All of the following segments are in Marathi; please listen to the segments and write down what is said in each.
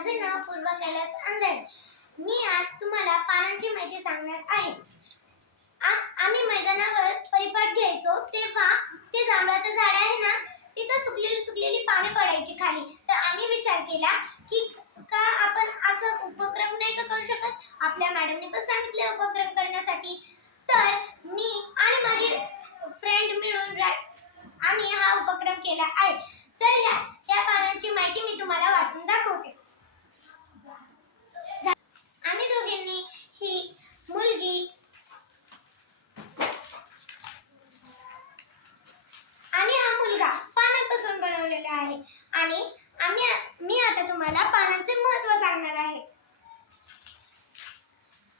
माझे नाव पूर्वा कैलास आंधळे. मी आज तुम्हाला पानांची माहिती सांगणार आहे. आम्ही मैदानावर परिपाठ घ्यायचो तेव्हा ते जांभळाचं झाड आहे ना, तिथं सुकलेली पाने पडायची खाली. तर आम्ही विचार केला की का आपण असं उपक्रम नाही का करू शकत. आपल्या मॅडमने पण सांगितले उपक्रम करण्यासाठी. तर मी आणि माझे फ्रेंड मिळून आम्ही हा उपक्रम केला आहे. तर ह्या पानांची माहिती मी तुम्हाला वाचून दाखवते. आम्ही दोघांनी ही मुलगी आणि हा मुलगा पानांपासून बनवलेला आहे. आणि मी आता तुम्हाला पानांचे महत्त्व सांगणार आहे.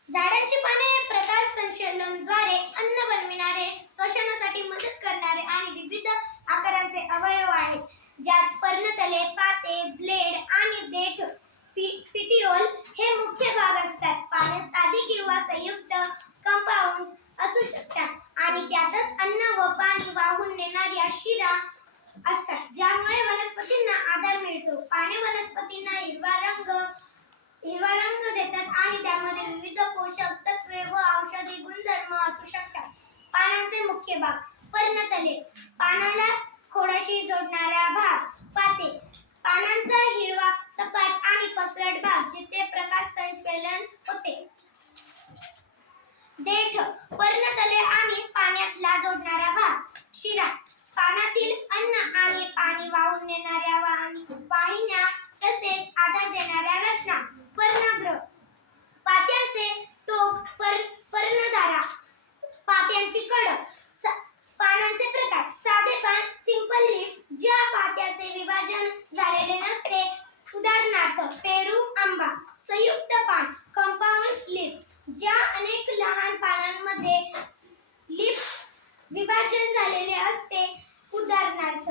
झाडांची पाने प्रकाश संश्लेषणाद्वारे अन्न बनविणारे, श्वसनासाठी मदत करणारे आणि विविध आकारांचे अवयव आहेत, ज्यात पर्णतले, पाते, ब्लेड आणि देठ पिटिओल हे मुख्य भाग असतात. पाने साधी किंवा संयुक्त कंपाऊंड असू शकतात आणि त्यातच अन्न व पाणी वाहून नेणाऱ्या शिरा असतात, ज्यामुळे वनस्पतींना आधार मिळतो. पाने वनस्पतींना हिरवा रंग देतात आणि त्यामध्ये विविध पोषक तत्वे व औषधी गुणधर्म असू शकतात. पानांचे मुख्य भाग. पर्णतले, पानाला खोडाशी जोडणारा भाग. पाते, पानांचा हिरवा सपाट आणि पसरट भाग जिथे प्रकाश संश्लेषण होते. देठ, पर्णतले आणि पाण्यातला जोडणारा भाग. शिरा, पानातील अन्न आणि पाणी वाहून नेणाऱ्या वाहिन्या तसेच आधार देणाऱ्या रचना. पर्णग्र, पात्याचे टोक, पर्णधारा, पात्यांची कडक. पानांचे प्रकार. साधे पान, सिंपल लीफ, ज्या पात्याचे विभाजन झालेले नसते, उदाहरणार्थ पेरू, आंबा. संयुक्त पान, कंपाऊंड लीफ, ज्या अनेक लहान पानांमध्ये लीफ विभाजन झालेले असते, उदाहरणार्थ